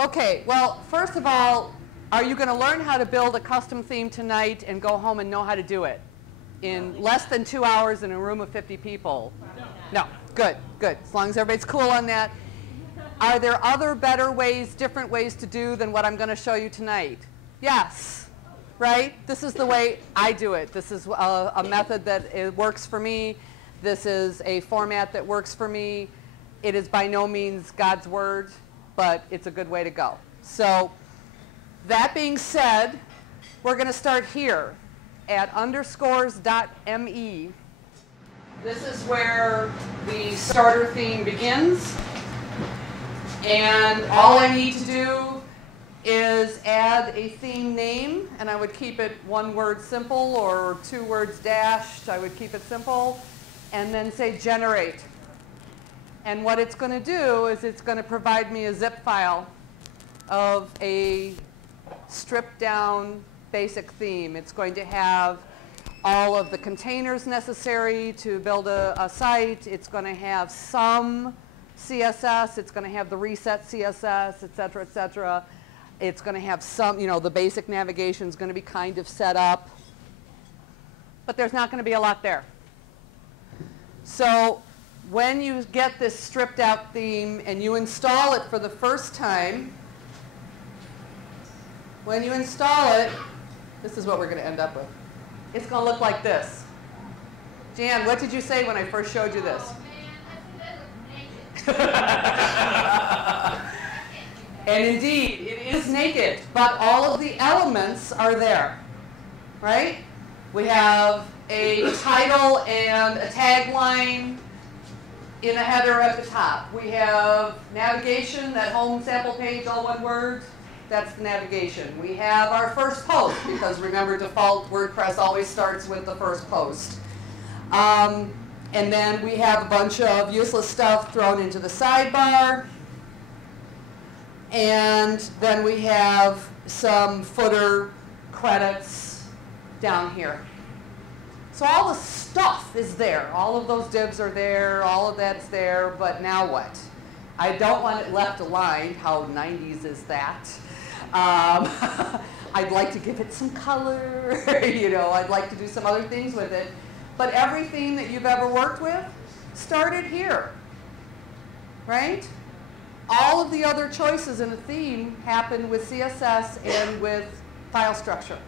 Okay, well, first of all, are you going to learn how to build a custom theme tonight and go home and know how to do it in less than 2 hours in a room of 50 people? No. Good, good. As long as everybody's cool on that. Are there other better ways, different ways to do than what I'm going to show you tonight? Yes. Right? This is the way I do it. This is a method that it works for me. This is a format that works for me. It is by no means God's word, but it's a good way to go. So that being said, we're going to start here at underscores.me. This is where the starter theme begins. And all I need to do is add a theme name, and I would keep it one word simple or 2 words dashed. I would keep it simple, and then say generate. And what it's going to do is it's going to provide me a zip file of a stripped down basic theme. It's going to have all of the containers necessary to build a site. It's going to have some CSS. It's going to have the reset CSS, et cetera, et cetera. It's going to have some, the basic navigation is going to be kind of set up. But there's not going to be a lot there. So when you get this stripped out theme and you install it for the first time, when you install it, this is what we're going to end up with. It's going to look like this. Jan, what did you say when I first showed you this? And indeed, it is naked, but all of the elements are there, right? We have a title and a tagline in a header at the top. We have navigation, that home sample page, all one word. That's the navigation. We have our first post, because remember, default WordPress always starts with the first post. And then we have a bunch of useless stuff thrown into the sidebar. And then we have some footer credits down here. So all the stuff is there. All of those divs are there. All of that's there. But now what? I don't want it left aligned. How 90s is that? I'd like to give it some color. I'd like to do some other things with it. But everything that you've ever worked with started here, right? All of the other choices in a theme happen with CSS and with file structure,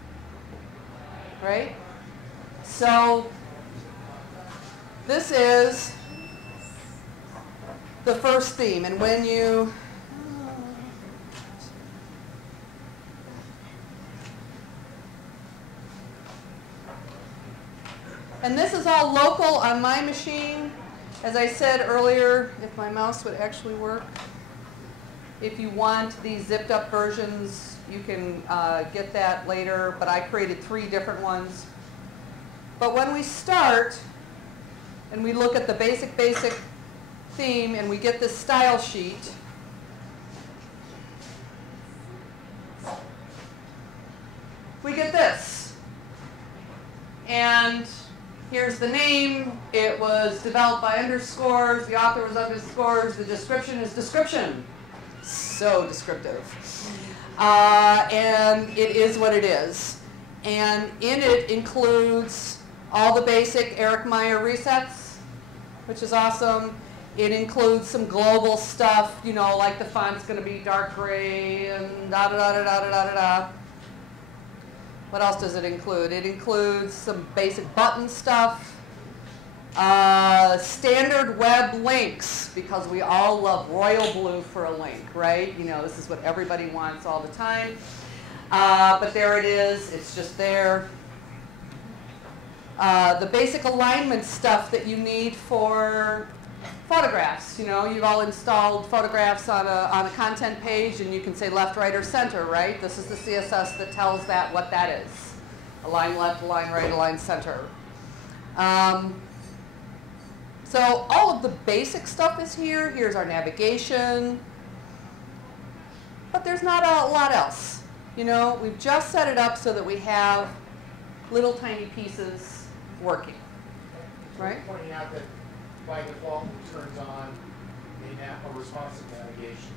right? So this is the first theme, and when you and this is all local on my machine. As I said earlier, if my mouse would actually work, if you want these zipped up versions, you can get that later, but I created 3 different ones. But when we start and we look at the basic theme and we get this style sheet, we get this. And here's the name. It was developed by underscores. The author was underscores. The description is description. So descriptive. And it is what it is. And in it includes all the basic Eric Meyer resets, which is awesome. It includes some global stuff, like the font's going to be dark gray and da-da-da-da-da-da-da-da. What else does it include? It includes some basic button stuff, standard web links, because we all love royal blue for a link, right? This is what everybody wants all the time. But there it is. It's just there. The basic alignment stuff that you need for photographs. You've all installed photographs on a content page, and you can say left, right, or center, right? This is the CSS that tells that what that is. Align left, align right, align center. So all of the basic stuff is here. Here's our navigation. But there's not a lot else. We've just set it up so that we have little tiny pieces working, right? Pointing out that by default it turns on a responsive navigation.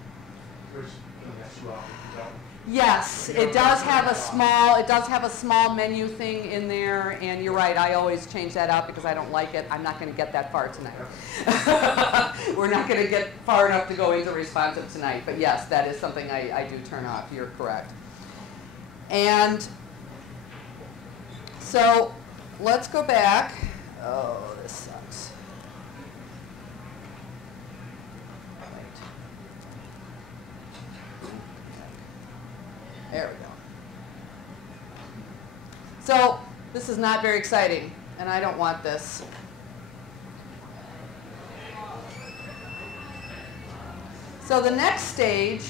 There's lets you out if you don't. Yes, it does have a small menu thing in there, and you're right, I always change that out because I don't like it. I'm not going to get that far tonight. We're not going to get far enough to go into responsive tonight, but yes, that is something I do turn off. You're correct. And so let's go back. Oh, this sucks. There we go. So this is not very exciting, and I don't want this. So the next stage,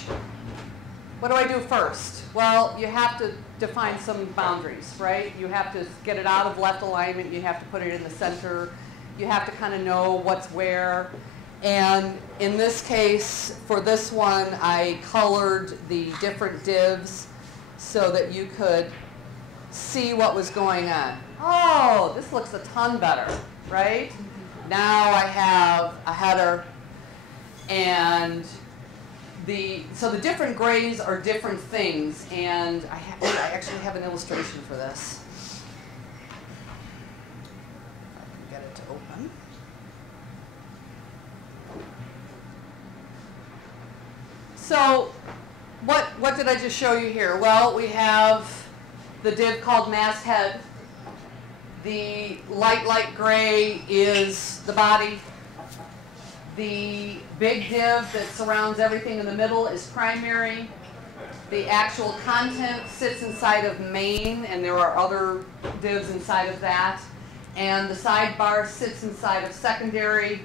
what do I do first? Well, you have to define some boundaries, right? You have to get it out of left alignment. You have to put it in the center. You have to kind of know what's where. And in this case, for this one, I colored the different divs so that you could see what was going on. Oh, this looks a ton better, right? Now I have a header, and so the different grays are different things, and I actually have an illustration for this. I can get it to open. So what did I just show you here? Well, we have the div called masthead. The light gray is the body. The big div that surrounds everything in the middle is primary. The actual content sits inside of main, and there are other divs inside of that. And the sidebar sits inside of secondary.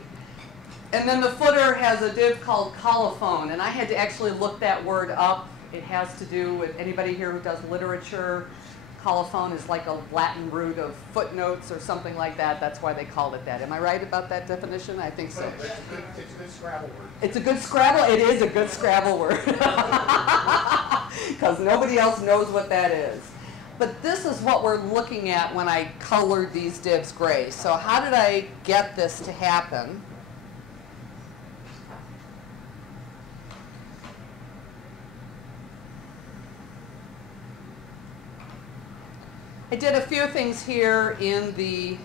And then the footer has a div called colophon, and I had to actually look that word up. It has to do with anybody here who does literature. Colophon is like a Latin root of footnotes or something like that. That's why they called it that. Am I right about that definition? I think so. It's a good Scrabble word. It's a good Scrabble? It is a good Scrabble word. Because nobody else knows what that is. But this is what we're looking at when I colored these divs gray. So how did I get this to happen? I did a few things here in the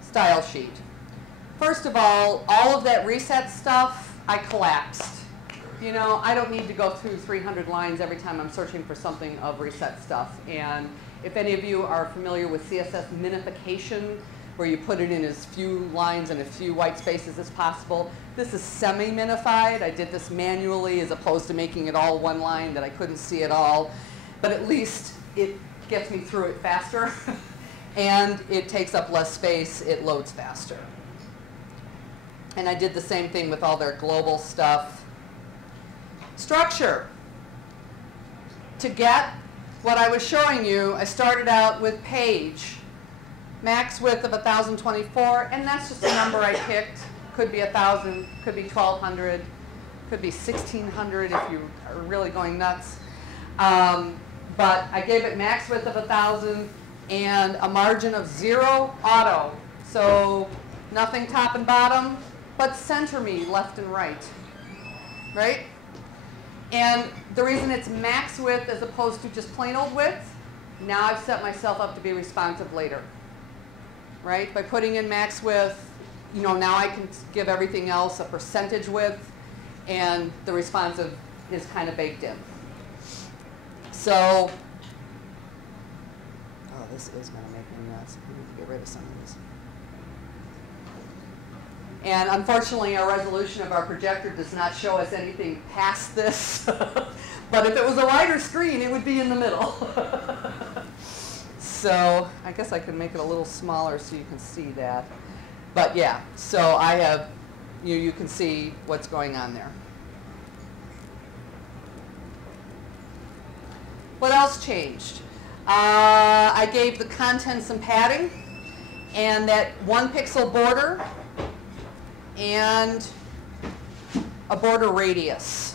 style sheet. First of all of that reset stuff, I collapsed. You know, I don't need to go through 300 lines every time I'm searching for something of reset stuff. And if any of you are familiar with CSS minification, where you put it in as few lines and as few white spaces as possible, this is semi-minified. I did this manually as opposed to making it all one line that I couldn't see at all. But at least it gets me through it faster, and it takes up less space, it loads faster. And I did the same thing with all their global stuff. Structure. To get what I was showing you, I started out with page. Max width of 1024, and that's just a number I picked. Could be 1,000, could be 1,200, could be 1,600 if you are really going nuts. But I gave it max width of 1,000 and a margin of 0 auto. So nothing top and bottom, but center me left and right. Right? And the reason it's max width as opposed to just plain old width, now I've set myself up to be responsive later. Right? By putting in max width, you know, now I can give everything else a percentage width, and the responsive is kind of baked in. So, oh, this is going to make me nuts. We need to get rid of some of these. And unfortunately, our resolution of our projector does not show us anything past this. But if it was a wider screen, it would be in the middle. So I guess I can make it a little smaller so you can see that. But yeah, so I have, you can see what's going on there. What else changed? I gave the content some padding and that 1 pixel border and a border radius,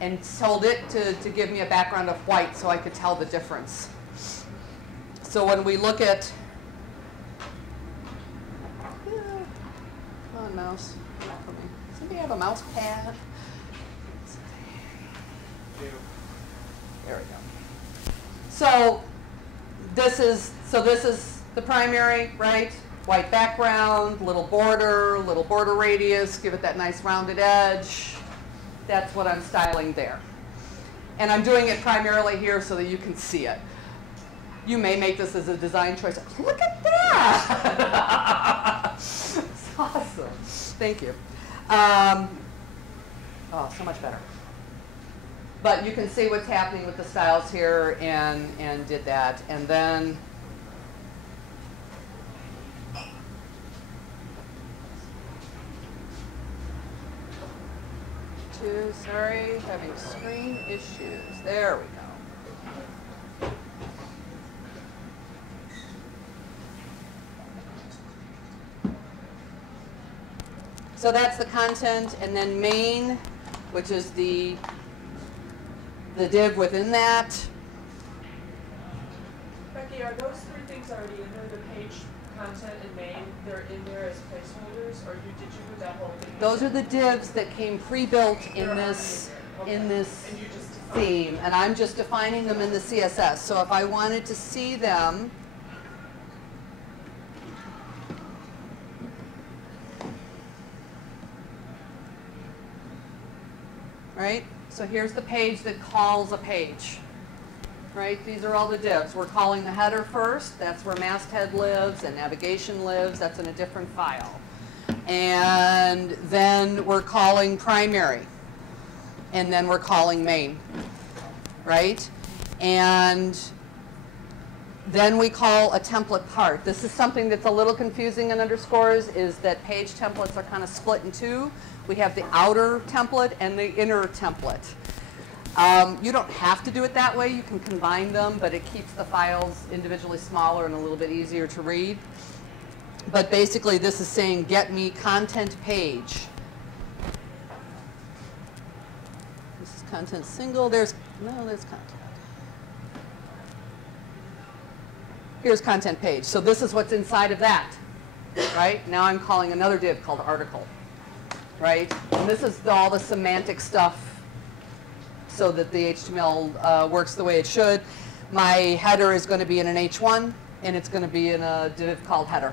and told it to give me a background of white so I could tell the difference. So when we look at, come on mouse, for me. See? anybody have a mouse pad? There we go. So this is the primary, right? White background, little border radius, give it that nice rounded edge. That's what I'm styling there. And I'm doing it primarily here so that you can see it. You may make this as a design choice. Look at that! It's awesome. Thank you. Oh, so much better. But you can see what's happening with the styles here and did that. And then sorry, having screen issues. There we go. So that's the content, and then main, which is the div within that. Becky, are those three things already in there, the page, content, and main? They're in there as placeholders, or did you put that whole thing? Those are the divs that came pre-built in this theme, and I'm just defining them in the CSS. So if I wanted to see them, right? So here's the page that calls a page, right? These are all the divs. We're calling the header first. That's where masthead lives and navigation lives. That's in a different file. And then we're calling primary. And then we're calling main, right? And then we call a template part. This is something that's a little confusing in underscores, is that page templates are kind of split in two. We have the outer template and the inner template. You don't have to do it that way. You can combine them, but it keeps the files individually smaller and a little bit easier to read. But basically, this is saying, get me content page. This is content single. There's content. Here's content page. So this is what's inside of that, right? Now I'm calling another div called article, right? And this is all the semantic stuff so that the HTML works the way it should. My header is going to be in an H1, and it's going to be in a div called header,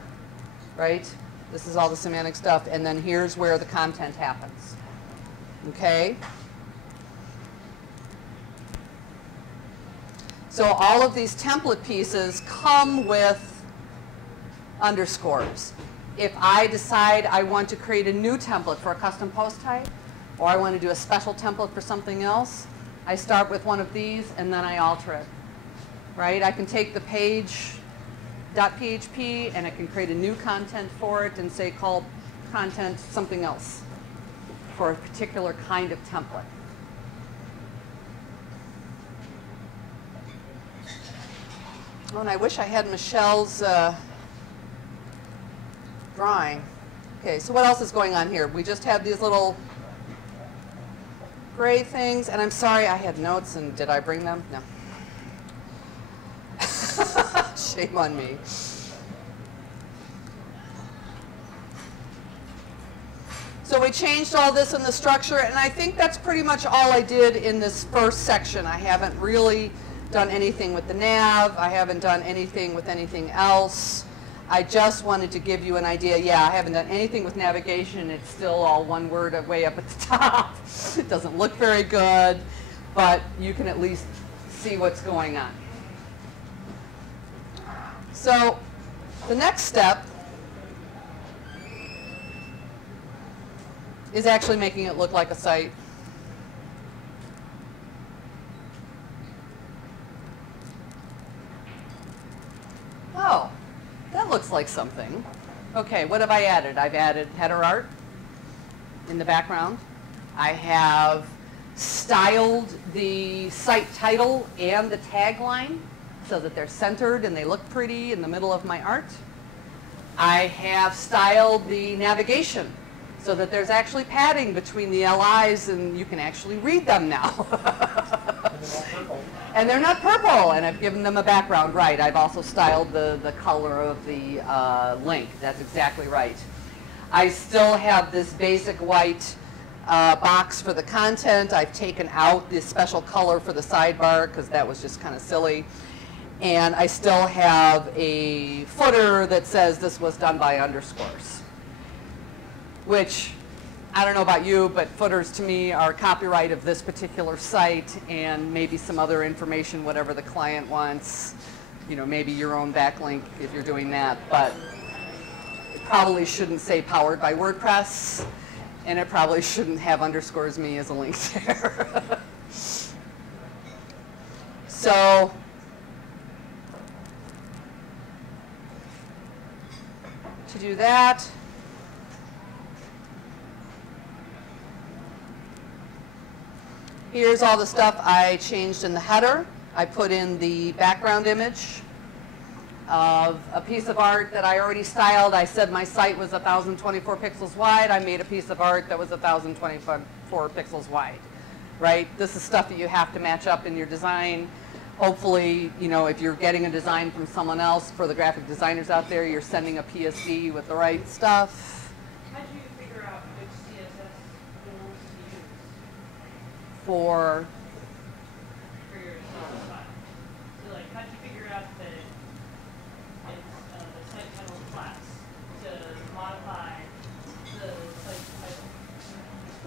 right? This is all the semantic stuff, and then here's where the content happens, okay? So all of these template pieces come with underscores. If I decide I want to create a new template for a custom post type, or I want to do a special template for something else, I start with one of these and then I alter it, right? I can take the page.php and I can create a new content for it and say call content something else for a particular kind of template. Oh, and I wish I had Michelle's drawing. Okay, so what else is going on here? We just have these little gray things, and I'm sorry, I had notes, and did I bring them? No. Shame on me. So we changed all this in the structure, and I think that's pretty much all I did in this first section. I haven't really done anything with the nav. I haven't done anything with anything else. I just wanted to give you an idea. Yeah, I haven't done anything with navigation. It's still all one word way up at the top. It doesn't look very good, but you can at least see what's going on. So the next step is actually making it look like a site. Oh, that looks like something. Okay, what have I added? I've added header art in the background. I have styled the site title and the tagline so that they're centered and they look pretty in the middle of my art. I have styled the navigation so that there's actually padding between the LIs and you can actually read them now. And they're not purple, and I've given them a background, right. I've also styled the color of the link. That's exactly right. I still have this basic white box for the content. I've taken out the special color for the sidebar because that was just kind of silly. And I still have a footer that says this was done by underscores, which I don't know about you, but footers to me are copyright of this particular site and maybe some other information, whatever the client wants. You know, maybe your own backlink if you're doing that, but it probably shouldn't say powered by WordPress, and it probably shouldn't have underscores me as a link there. So to do that, here's all the stuff I changed in the header. I put in the background image of a piece of art that I already styled. I said my site was 1,024 pixels wide. I made a piece of art that was 1,024 pixels wide, right? This is stuff that you have to match up in your design. Hopefully, you know, if you're getting a design from someone else, for the graphic designers out there, you're sending a PSD with the right stuff. How did you figure out which CSS tools to use For your file? So, like, how did you figure out that it's the site title class to modify the site title?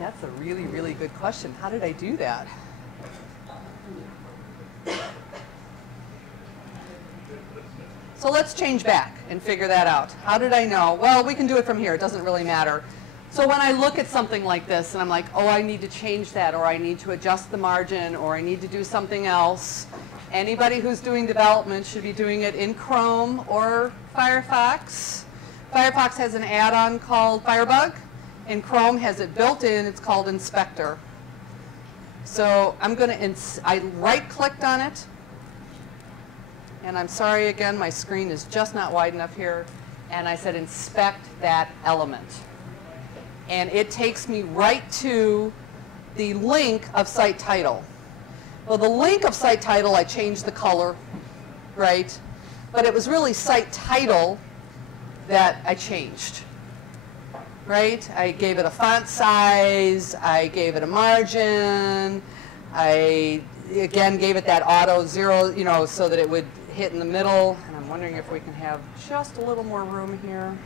That's a really, really good question. How did I do that? So let's change back and figure that out. How did I know? Well, we can do it from here. It doesn't really matter. So when I look at something like this and I'm like, oh, I need to change that, or I need to adjust the margin, or I need to do something else, anybody who's doing development should be doing it in Chrome or Firefox. Firefox has an add-on called Firebug, and Chrome has it built in. It's called Inspector. So I'm going to, I right-clicked on it. And I'm sorry again, my screen is just not wide enough here. And I said inspect that element. And it takes me right to the link of site title. Well, the link of site title, I changed the color, right? But it was really site title that I changed, right? I gave it a font size, I gave it a margin, I again gave it that auto 0, you know, so that it would hit in the middle. And I'm wondering if we can have just a little more room here.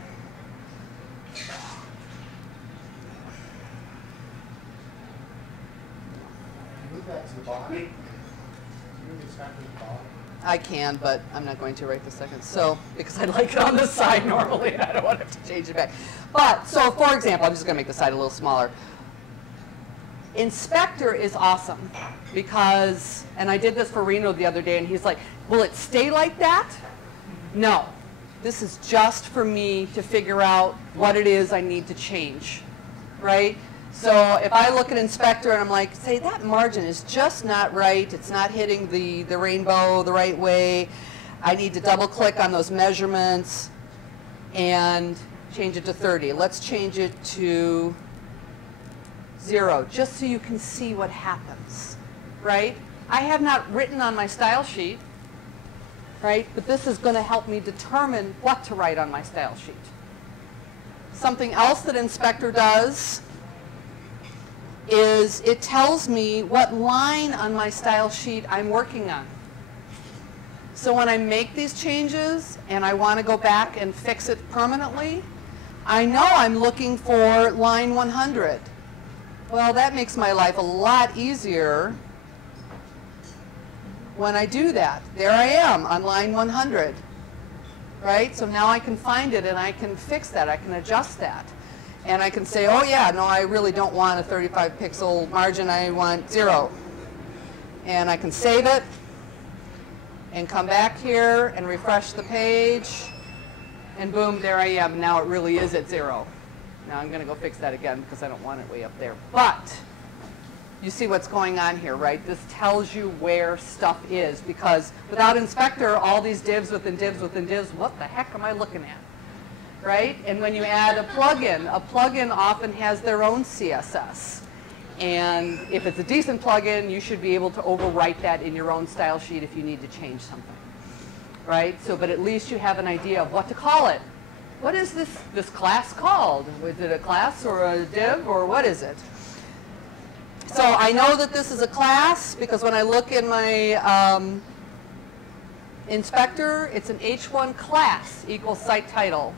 Move that to the bottom. Move the inspector to the bottom. I can, but I'm not going to right this second. So, because I like it on the side normally, and I don't want to have to change it back. But, so for example, I'm just going to make the side a little smaller. Inspector is awesome because, and I did this for Reno the other day, and he's like, will it stay like that? No. This is just for me to figure out what it is I need to change, right? So if I look at Inspector and I'm like, say that margin is just not right, it's not hitting the rainbow the right way, I need to double click on those measurements and change it to 30. Let's change it to 0, just so you can see what happens, right? I have not written on my style sheet, right? But this is going to help me determine what to write on my style sheet. Something else that Inspector does is it tells me what line on my style sheet I'm working on. So when I make these changes and I want to go back and fix it permanently, I know I'm looking for line 100. Well, that makes my life a lot easier when I do that. There I am on line 100, right? So now I can find it and I can fix that. I can adjust that. And I can say, oh yeah, no, I really don't want a 35 pixel margin. I want 0. And I can save it and come back here and refresh the page. And boom, there I am. Now it really is at 0. Now I'm going to go fix that again because I don't want it way up there. But you see what's going on here, right? This tells you where stuff is, because without Inspector, all these divs within divs within divs, what the heck am I looking at, right? And when you add a plugin often has their own CSS. And if it's a decent plugin, you should be able to overwrite that in your own style sheet if you need to change something, right? So, but at least you have an idea of what to call it. What is this class called? Is it a class or a div or what is it? So I know that this is a class because when I look in my inspector, it's an H1 class equals site title.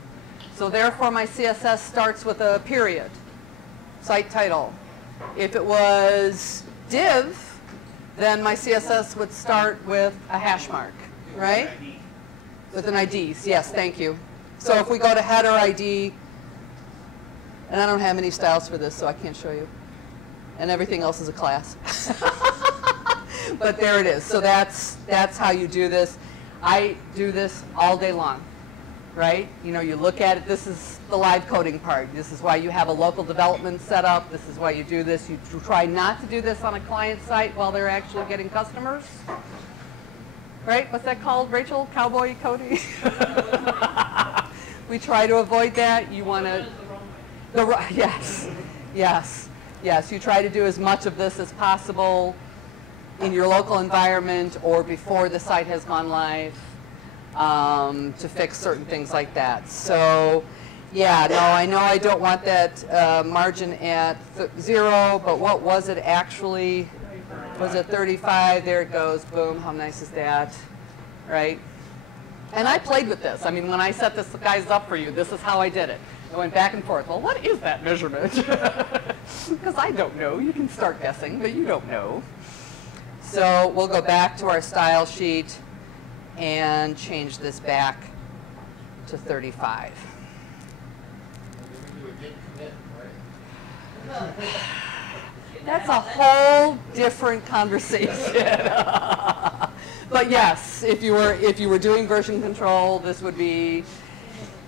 So therefore my CSS starts with a period, site title. If it was div, then my CSS would start with a hash mark, right? With an ID, yes, thank you. So if we go to header ID, and I don't have any styles for this, so I can't show you. And everything else is a class. But there it is. So that's how you do this. I do this all day long, right? You know, you look at it. This is the live coding part. This is why you have a local development set up. This is why you do this. You try not to do this on a client site while they're actually getting customers. Right? What's that called, Rachel? Cowboy coding? We try to avoid that. You want to... Yes. Yes. Yes. You try to do as much of this as possible in your local environment or before the site has gone live to fix certain things like that. So, yeah, no, I know I don't want that margin at 0, but what was it actually? Was it 35? There it goes. Boom. How nice is that? Right? And I played with this. I mean, when I set this guys up for you, this is how I did it. I went back and forth. Well, what is that measurement? Because I don't know. You can start guessing, but you don't know. So we'll go back to our style sheet and change this back to 35. That's a whole different conversation. But yes, if you were doing version control, this would be.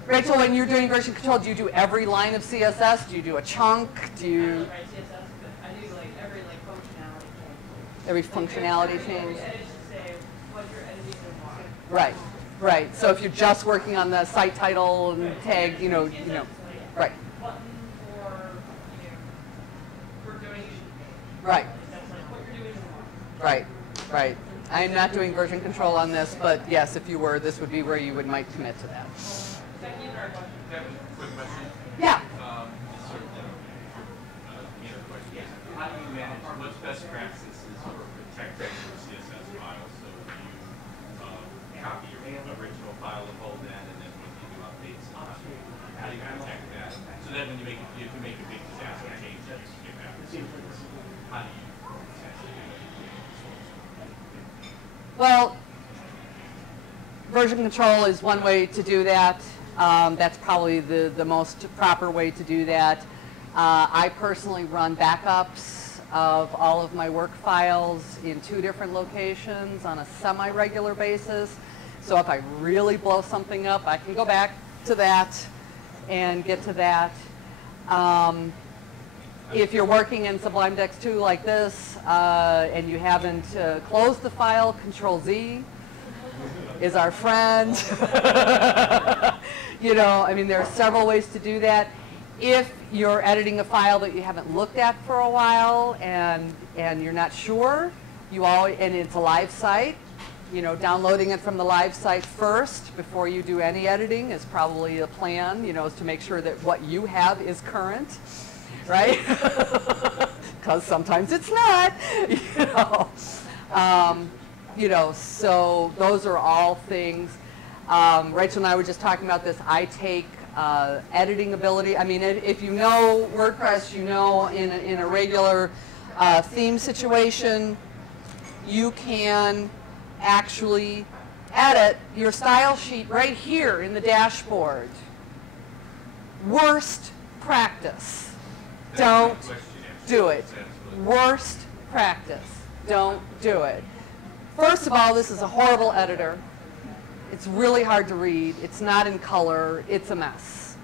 Rachel, when you're doing version control, do you do every line of CSS? Do you do a chunk? Do you? I don't write CSS, but I do like every functionality change. Every functionality change. Edit should say what you're editing and why. Right, right. So if you're just working on the site title and tag, you know, right. Button for donation page. Right. That's like what you're doing and why. Right, right. I am not doing version control on this, but yes, if you were, this would be where you might commit to that. Becky, you have a question? Quick question. Yeah. Sort of, question. How do you manage, what's best practices for protecting your CSS files? So you copy your original file and hold that, and then when you do updates, how do you protect that? So that when you make a big disaster change, that you get back to servers. How do you protect it? Well, version control is one way to do that. That's probably the most proper way to do that. I personally run backups of all of my work files in 2 different locations on a semi-regular basis. So if I really blow something up, I can go back to that and get to that. If you're working in Sublime Text 2 like this and you haven't closed the file, Control-Z is our friend. You know, I mean, there are several ways to do that. If you're editing a file that you haven't looked at for a while and you're not sure, and it's a live site, you know, downloading it from the live site first before you do any editing is probably a plan, you know, is to make sure that what you have is current, right? Because sometimes it's not, you know, so those are all things. Rachel and I were just talking about this. I take editing ability. I mean, if you know WordPress, you know in a regular theme situation, you can actually edit your style sheet right here in the dashboard. Worst practice. Don't do it. Worst practice. Don't do it. First of all, this is a horrible editor. It's really hard to read. It's not in color. It's a mess.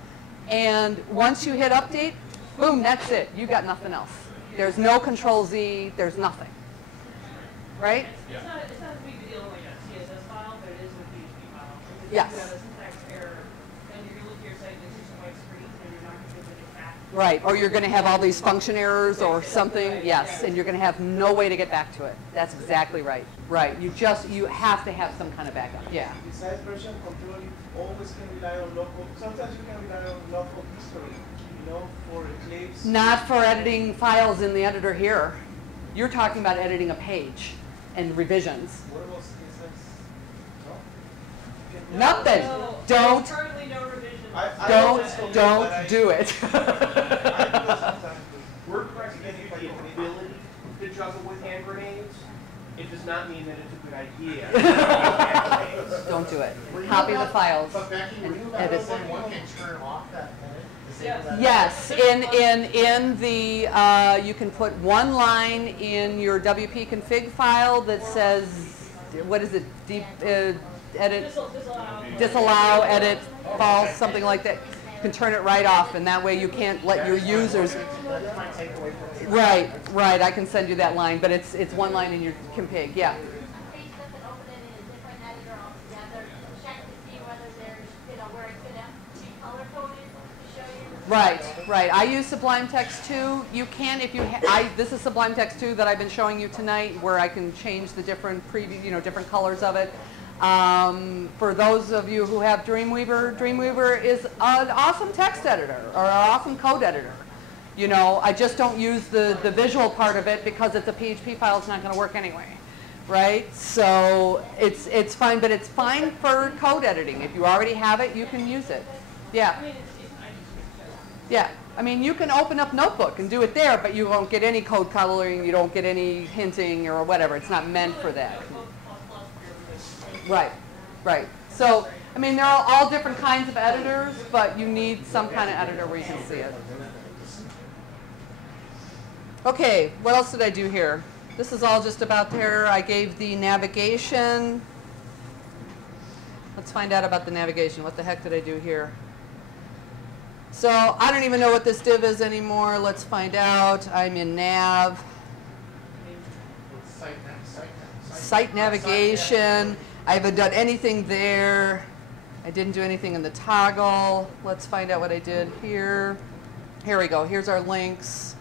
And once you hit update, boom, that's it. You got nothing else. There's no Control-Z. There's nothing. Right? It's not as big a deal like a CSS file, but it is with PHP file. Yes. If you have a syntax error, and you're going to look at your site and it's just a white screen, and you're not going to be able to get back. Right, or you're going to have all these function errors or something, yes, and you're going to have no way to get back to it. That's exactly right. Right, you have to have some kind of backup, yeah. Besides version control, you always can rely on local, sometimes you can rely on local history. know, for Eclipse. Not for editing files in the editor here. You're talking about editing a page and revisions. What about CSS? No? Nothing. No, Don't. currently no revisions. Don't do it. WordPress gives you the ability to juggle with hand grenades. It does not mean that it's a good idea. Don't do it. Were you Copy the about- files But Becky, were you and about edit. to say one can turn off that edit? Yes. Yes, in the you can put one line in your WP config file that says, what is it? Edit, disallow, edit, false, something like that. You can turn it right off, and that way you can't let your users. That's my takeaway from Right. I can send you that line, but it's one line in your config. Yeah. page doesn't open it in a different editor altogether. Check to see whether there's, where it could be color coded to show you. Right. I use Sublime Text 2. You can, if you, this is Sublime Text 2 that I've been showing you tonight, where I can change the different preview, different colors of it. For those of you who have Dreamweaver, Dreamweaver is an awesome text editor or an awesome code editor. I just don't use the visual part of it because it's a PHP file. It's not going to work anyway, right? So it's fine, but it's fine for code editing. If you already have it, you can use it. Yeah. Yeah. I mean, you can open up Notebook and do it there, but you won't get any code coloring. You don't get any hinting or whatever. It's not meant for that. Right. So, I mean, there are all different kinds of editors, but you need some kind of editor where you can see it. Okay, what else did I do here? This is all just about there. I gave the navigation. Let's find out about the navigation. What the heck did I do here? So I don't even know what this div is anymore. Let's find out. I'm in nav. Site navigation. I haven't done anything there. I didn't do anything in the toggle. Let's find out what I did here. Here we go. Here's our links.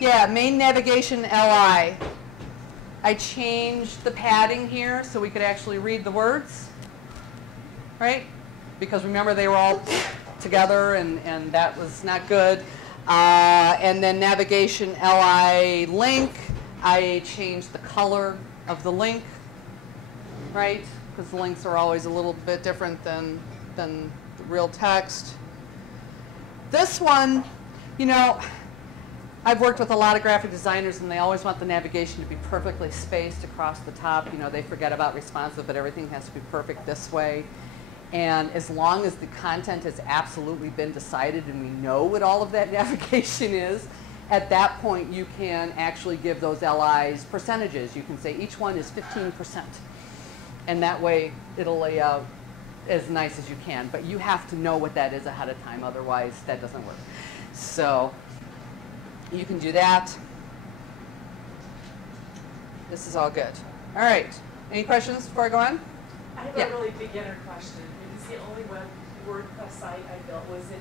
Yeah, main navigation LI. I changed the padding here so we could actually read the words, right? Because remember they were all together and that was not good. And then navigation LI link, I changed the color of the link, right? Because the links are always a little bit different than the real text. This one, I've worked with a lot of graphic designers and they always want the navigation to be perfectly spaced across the top. They forget about responsive, but everything has to be perfect this way. And as long as the content has absolutely been decided and we know what all of that navigation is, at that point you can actually give those LIs percentages. You can say each one is 15%. And that way it'll lay out as nice as you can. But you have to know what that is ahead of time, otherwise that doesn't work. So you can do that. This is all good. All right. Any questions before I go on? I have Yeah. a really beginner question. Because the only WordPress site I built was in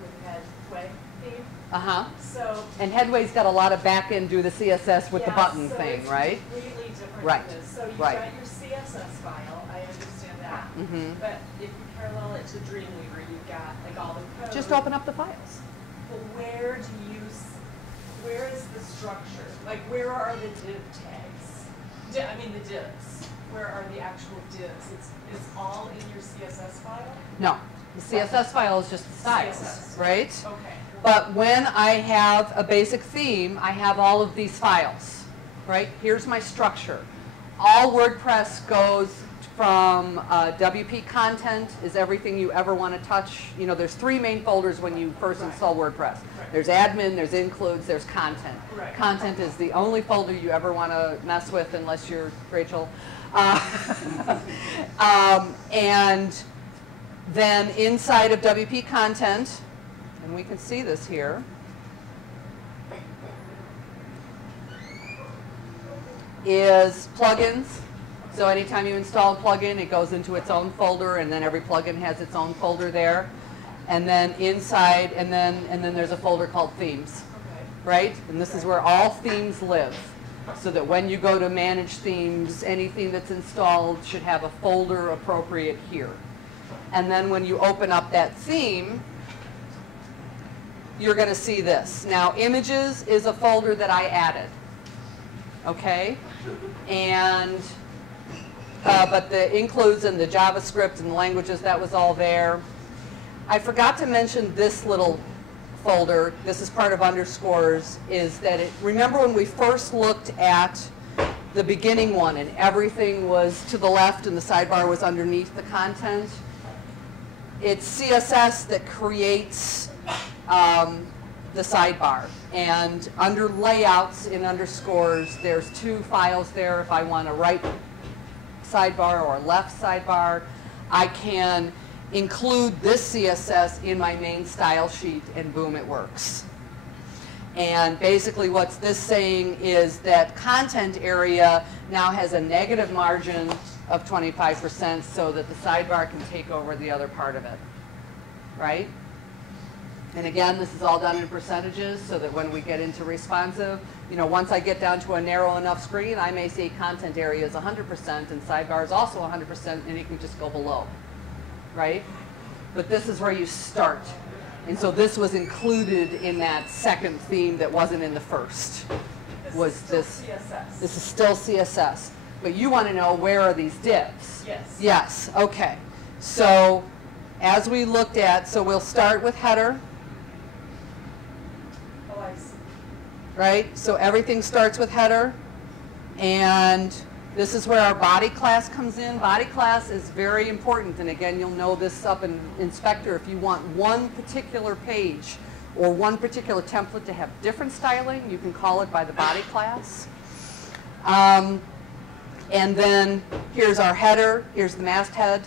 with Headway theme. Uh-huh. So And Headway's got a lot of back-end do the CSS with the yeah, button so thing, it's right? completely different Right. than this. So you've Right. got your CSS file. I understand that. Mm-hmm. But if you parallel it to Dreamweaver, you've got all the code. Just open up the files. But where is the structure? Where are the div tags? The divs. Where are the actual divs? It's all in your CSS file? No. The CSS file is just the styles, CSS. right? Okay. But when I have a basic theme, I have all of these files, right? Here's my structure. All WordPress goes from WP content is everything you ever want to touch. There's 3 main folders when you first install WordPress. There's admin, there's includes, there's content. Right. Content is the only folder you ever want to mess with unless you're Rachel. And then inside of WP content, and we can see this here, is plugins. So anytime you install a plugin, it goes into its own folder, and then every plugin has its own folder there. And then inside, and then there's a folder called themes, right? And this is where all themes live. So that when you go to manage themes, any theme that's installed should have a folder appropriate here. And then when you open up that theme, you're going to see this. Now, images is a folder that I added. Okay? And, but the includes and the JavaScript and the languages, that was all there. I forgot to mention this little folder. This is part of underscores, is that it, remember when we first looked at the beginning one and everything was to the left and the sidebar was underneath the content? It's CSS that creates the sidebar. And under layouts in underscores, there's two files there. If I want a right sidebar or a left sidebar, I can include this CSS in my main style sheet, and boom, it works. And basically what's this saying is that content area now has a negative margin of 25% so that the sidebar can take over the other part of it, right? And again, this is all done in percentages so that when we get into responsive, you know, once I get down to a narrow enough screen, I may say content area is 100% and sidebar is also 100%, and you can just go below, right? But this is where you start. And so this was included in that second theme that wasn't in the first. CSS. This is still CSS. But you want to know, where are these divs? Yes. Yes, okay. So as we looked at, so we'll start with header. Oh, I see. Right? So everything starts with header. And this is where our body class comes in. Body class is very important. And again, you'll know this up in Inspector. If you want one particular page or one particular template to have different styling, you can call it by the body class. And then here's our header. Here's the masthead.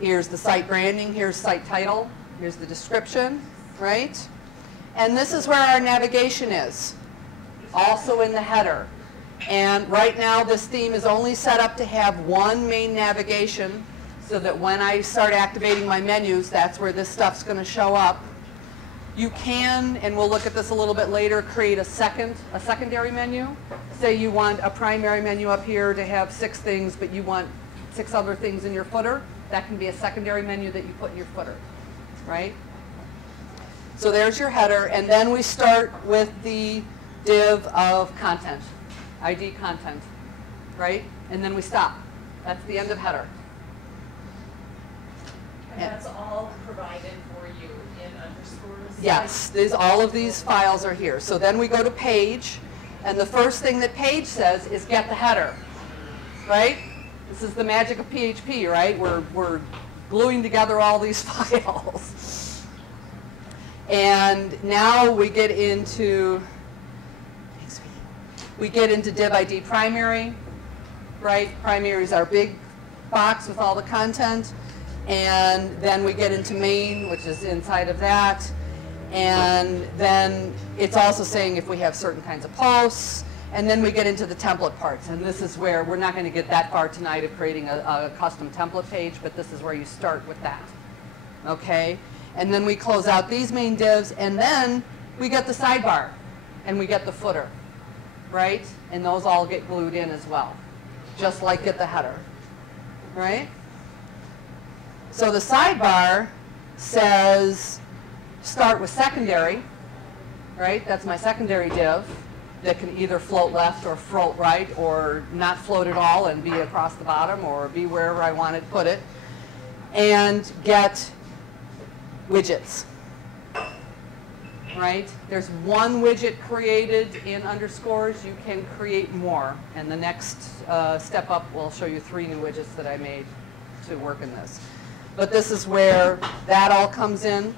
Here's the site branding. Here's site title. Here's the description, right? And this is where our navigation is, also in the header. And right now, this theme is only set up to have one main navigation, so that when I start activating my menus, that's where this stuff's going to show up. You can, and we'll look at this a little bit later, create a secondary menu. Say you want a primary menu up here to have 6 things, but you want 6 other things in your footer. That can be a secondary menu that you put in your footer, right? So there's your header, and then we start with the div of content, ID content, right? And then we stop. That's the end of header. And that's all provided for you in underscores? Yes, all of these files are here. So then we go to page, and the first thing that page says is get the header, right? This is the magic of PHP, right? We're gluing together all these files. And now we get into div ID primary, right? Primary is our big box with all the content. And then we get into main, which is inside of that. And then it's also saying if we have certain kinds of posts. And then we get into the template parts. And this is where we're not going to get that far tonight of creating a custom template page, but this is where you start with that. Okay? And then we close out these main divs, and then we get the sidebar, and we get the footer, right? And those all get glued in as well, just like get the header, right? So the sidebar says start with secondary, right? That's my secondary div that can either float left or float right, or not float at all and be across the bottom, or be wherever I want to put it, and get widgets, right? There's one widget created in underscores. You can create more, and the next step up will show you 3 new widgets that I made to work in this. But this is where that all comes in.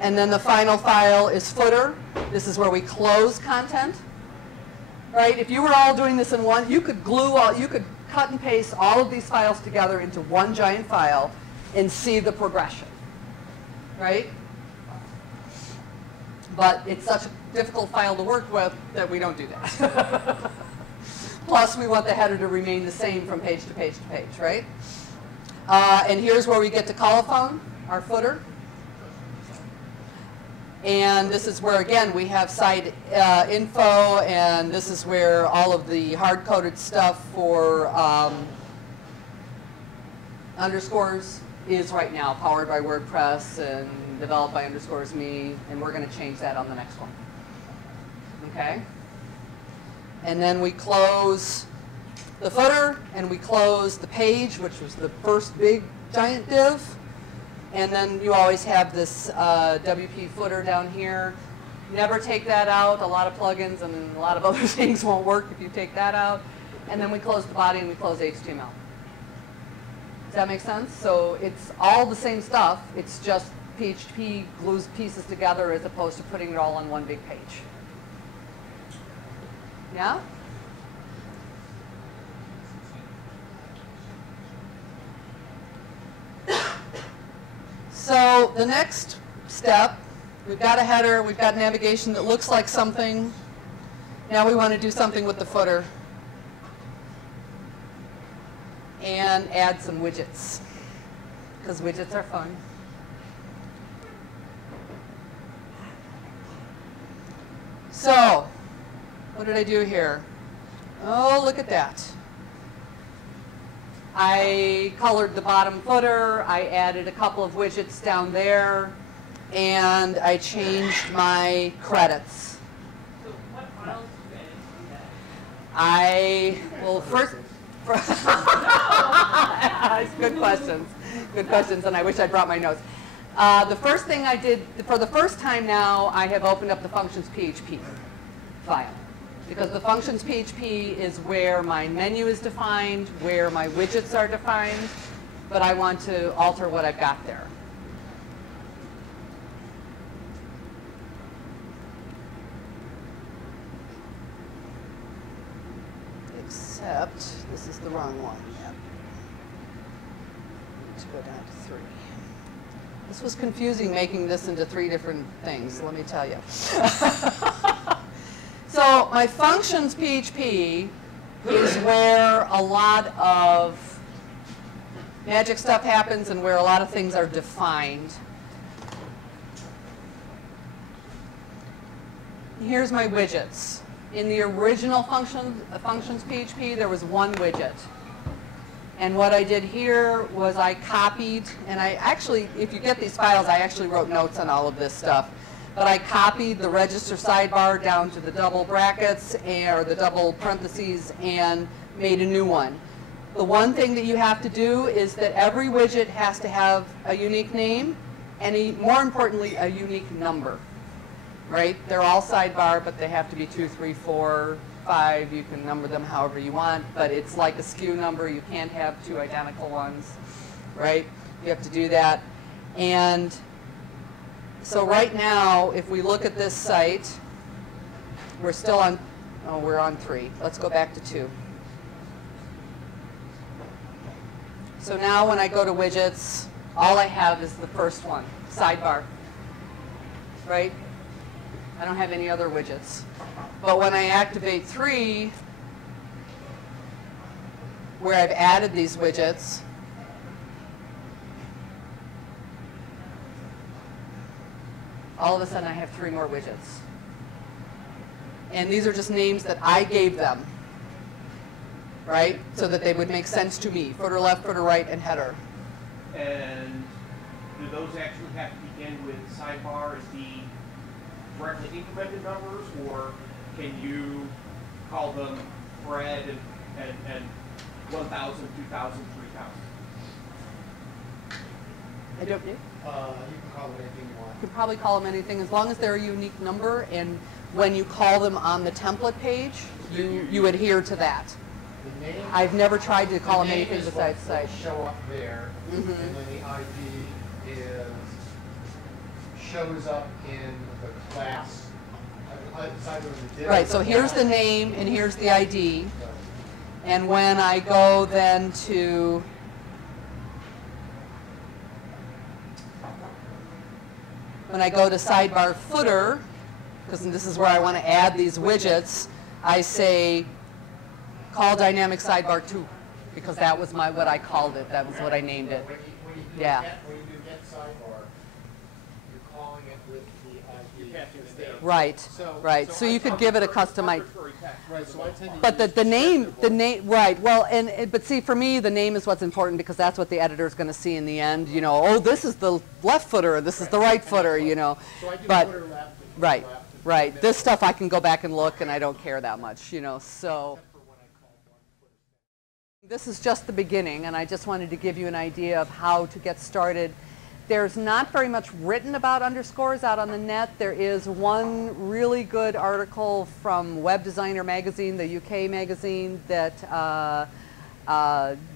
And then the final file is footer. This is where we close content, right? If you were all doing this in one, you could you could cut and paste all of these files together into one giant file and see the progression, right? But it's such a difficult file to work with that we don't do that. Plus, we want the header to remain the same from page to page to page, right? And here's where we get to colophon, our footer. And this is where, again, we have site info, and this is where all of the hard-coded stuff for underscores is right now, powered by WordPress and developed by underscores me, and we're going to change that on the next one. Okay? And then we close the footer, and we close the page, which was the first big giant div. And then you always have this WP footer down here. Never take that out. A lot of plugins and a lot of other things won't work if you take that out. And then we close the body and we close HTML. Does that make sense? So it's all the same stuff. It's just PHP glues pieces together as opposed to putting it all on one big page. Yeah? So the next step, we've got a header, we've got navigation that looks like something. Now we want to do something with the footer and add some widgets, because widgets are fun. So, what did I do here? Oh, look at that. I colored the bottom footer, I added a couple of widgets down there, and I changed my credits. So what files do you edit from that? Well, first, good questions. Good questions, and I wish I'd brought my notes. The first thing I did, for the first time now, I have opened up the functions PHP file. Because the functions PHP is where my menu is defined, where my widgets are defined, but I want to alter what I've got there. Except, this is the wrong one. Yep. Let's go down to 3. This was confusing making this into 3 different things, let me tell you. So my functions PHP is where a lot of magic stuff happens and where a lot of things are defined. Here's my widgets. In the original functions PHP, there was one widget. And what I did here was I copied, and I actually, if you get these files, I actually wrote notes on all of this stuff. But I copied the register sidebar down to the double brackets or the double parentheses and made a new one. The one thing that you have to do is that every widget has to have a unique name and, more importantly, a unique number. Right? They're all sidebar, but they have to be 2, 3, 4, 5. You can number them however you want, but it's like a SKU number. You can't have 2 identical ones. Right? You have to do that. And so right now, if we look at this site, we're still on, oh, we're on 3. Let's go back to 2. So now when I go to widgets, all I have is the first one, sidebar, right? I don't have any other widgets. But when I activate 3, where I've added these widgets, all of a sudden I have 3 more widgets. And these are just names that I gave them, right? So that they would make sense to me. Footer left, footer right, and header. And do those actually have to begin with sidebar as the directly incremented numbers, or can you call them Fred and 1,000, 2,000, 3,000? I don't know. You can call it anything you want. You could probably call them anything as long as they're a unique number, and when you call them on the template page, you adhere to that. The name, I've never tried to call them anything is besides what will site. show up there, and then the ID shows up in the class. It's either in the div. Right, so here's the name and here's the ID. And when I go then to sidebar footer, because this is where I want to add these widgets, I say call dynamic sidebar 2, because that was what I called it. That was what I named it. When you do Yeah. when you do get sidebar, you're calling it with the ID. Right, right. So you could give it a custom ID. For text. Right, so I tend to But use the name, descriptive words. right, well, but see, for me, the name is what's important because that's what the editor's going to see in the end, you know, oh, this is the left footer, this is the right footer, you know. So I do But, footer left and right, left and right. middle. This stuff I can go back and look and I don't care that much, you know, so. Except for when I call one footer. This is just the beginning, and I just wanted to give you an idea of how to get started. There's not very much written about underscores out on the net. There is one really good article from Web Designer Magazine, the UK magazine, that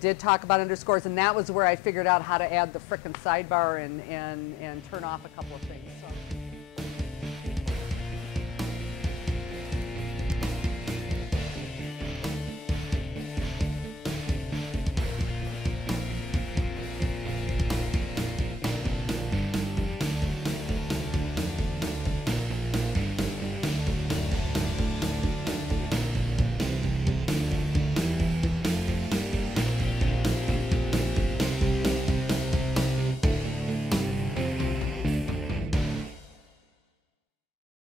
did talk about underscores, and that was where I figured out how to add the frickin' sidebar and turn off a couple of things. So.